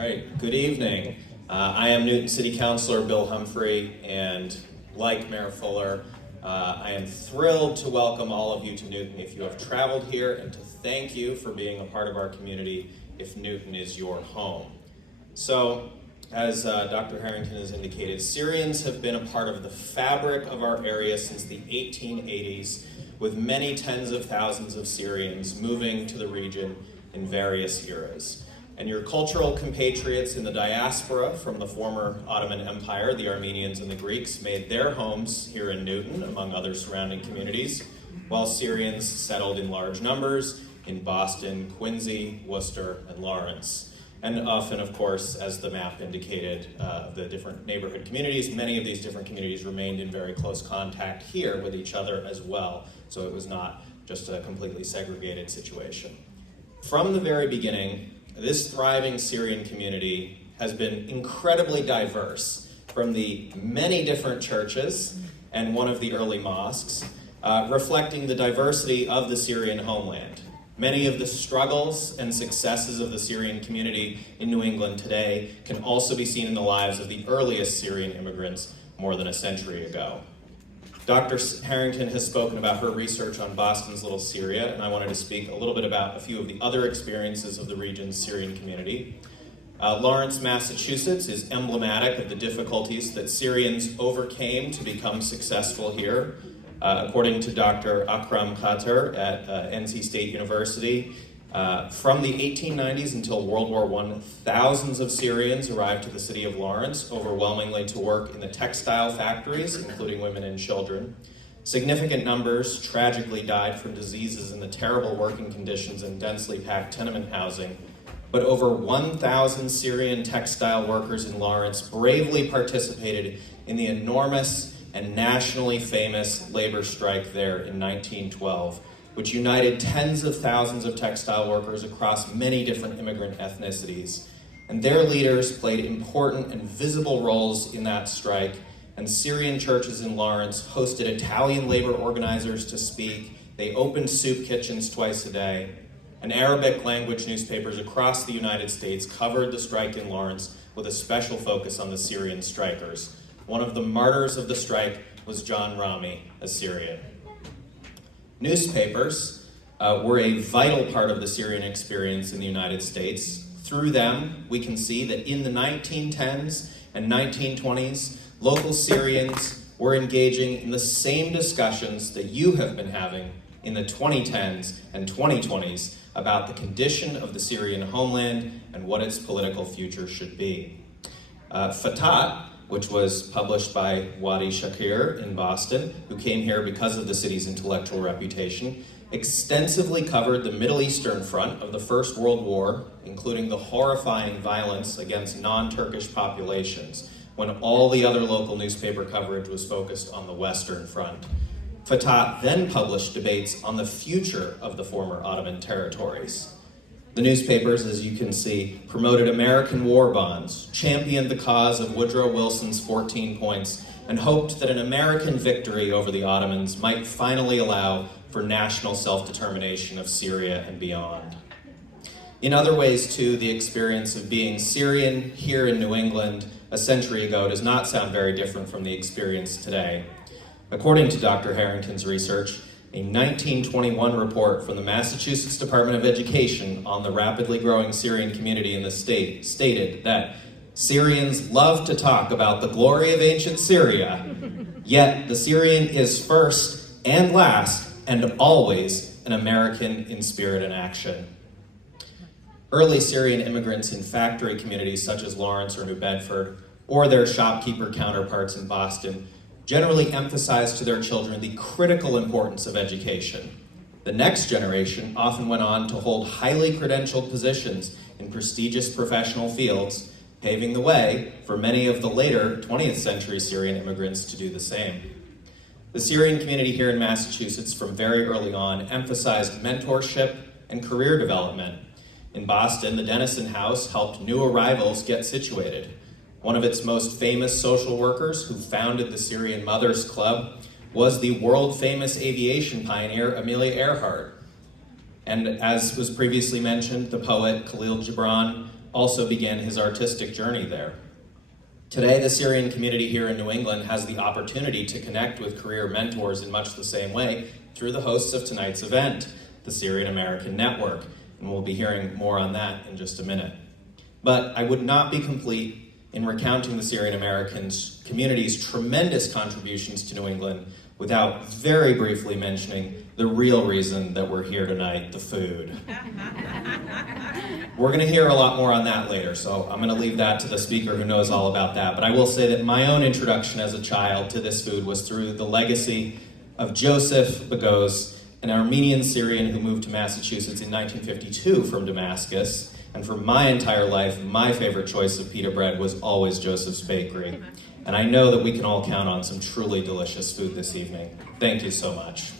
right, good evening. I am Newton City Councilor Bill Humphrey, and like Mayor Fuller, I am thrilled to welcome all of you to Newton if you have traveled here, and to thank you for being a part of our community if Newton is your home. So, as Dr. Harrington has indicated, Syrians have been a part of the fabric of our area since the 1880s, with many tens of thousands of Syrians moving to the region in various eras. And your cultural compatriots in the diaspora from the former Ottoman Empire, the Armenians and the Greeks, made their homes here in Newton, among other surrounding communities, while Syrians settled in large numbers in Boston, Quincy, Worcester, and Lawrence. And often, of course, as the map indicated, the different neighborhood communities, many of these different communities remained in very close contact here with each other as well, so it was not just a completely segregated situation. From the very beginning, this thriving Syrian community has been incredibly diverse, from the many different churches and one of the early mosques, reflecting the diversity of the Syrian homeland. Many of the struggles and successes of the Syrian community in New England today can also be seen in the lives of the earliest Syrian immigrants more than a century ago. Dr. Harrington has spoken about her research on Boston's Little Syria, and I wanted to speak a little bit about a few of the other experiences of the region's Syrian community. Lawrence, Massachusetts is emblematic of the difficulties that Syrians overcame to become successful here. According to Dr. Akram Khater at NC State University, from the 1890s until World War I, thousands of Syrians arrived to the city of Lawrence, overwhelmingly to work in the textile factories, including women and children. Significant numbers tragically died from diseases in the terrible working conditions in densely packed tenement housing. But over 1,000 Syrian textile workers in Lawrence bravely participated in the enormous and nationally famous labor strike there in 1912, which united tens of thousands of textile workers across many different immigrant ethnicities. And their leaders played important and visible roles in that strike, and Syrian churches in Lawrence hosted Italian labor organizers to speak. They opened soup kitchens twice a day, and Arabic language newspapers across the United States covered the strike in Lawrence with a special focus on the Syrian strikers. One of the martyrs of the strike was John Rami, a Syrian. Newspapers were a vital part of the Syrian experience in the United States. Through them, we can see that in the 1910s and 1920s, local Syrians were engaging in the same discussions that you have been having in the 2010s and 2020s about the condition of the Syrian homeland and what its political future should be. Fatat, which was published by Wadi Shakir in Boston, who came here because of the city's intellectual reputation, extensively covered the Middle Eastern front of the First World War, including the horrifying violence against non-Turkish populations, when all the other local newspaper coverage was focused on the Western front. Fatat then published debates on the future of the former Ottoman territories. The newspapers, as you can see, promoted American war bonds, championed the cause of Woodrow Wilson's 14 points, and hoped that an American victory over the Ottomans might finally allow for national self-determination of Syria and beyond. In other ways, too, the experience of being Syrian here in New England a century ago does not sound very different from the experience today. According to Dr. Harrington's research, a 1921 report from the Massachusetts Department of Education on the rapidly growing Syrian community in the state stated that Syrians love to talk about the glory of ancient Syria, yet the Syrian is first and last and always an American in spirit and action. Early Syrian immigrants in factory communities such as Lawrence or New Bedford, or their shopkeeper counterparts in Boston, generally emphasized to their children the critical importance of education. The next generation often went on to hold highly credentialed positions in prestigious professional fields, paving the way for many of the later 20th century Syrian immigrants to do the same. The Syrian community here in Massachusetts from very early on emphasized mentorship and career development. In Boston, the Dennison House helped new arrivals get situated. One of its most famous social workers, who founded the Syrian Mothers Club, was the world-famous aviation pioneer Amelia Earhart. And as was previously mentioned, the poet Khalil Gibran also began his artistic journey there. Today, the Syrian community here in New England has the opportunity to connect with career mentors in much the same way through the hosts of tonight's event, the Syrian American Network, and we'll be hearing more on that in just a minute. But I would not be complete in recounting the Syrian American community's tremendous contributions to New England without very briefly mentioning the real reason that we're here tonight, the food. We're going to hear a lot more on that later, so I'm going to leave that to the speaker who knows all about that. But I will say that my own introduction as a child to this food was through the legacy of Joseph Bagos, an Armenian Syrian who moved to Massachusetts in 1952 from Damascus. And for my entire life, my favorite choice of pita bread was always Joseph's Bakery. And I know that we can all count on some truly delicious food this evening. Thank you so much.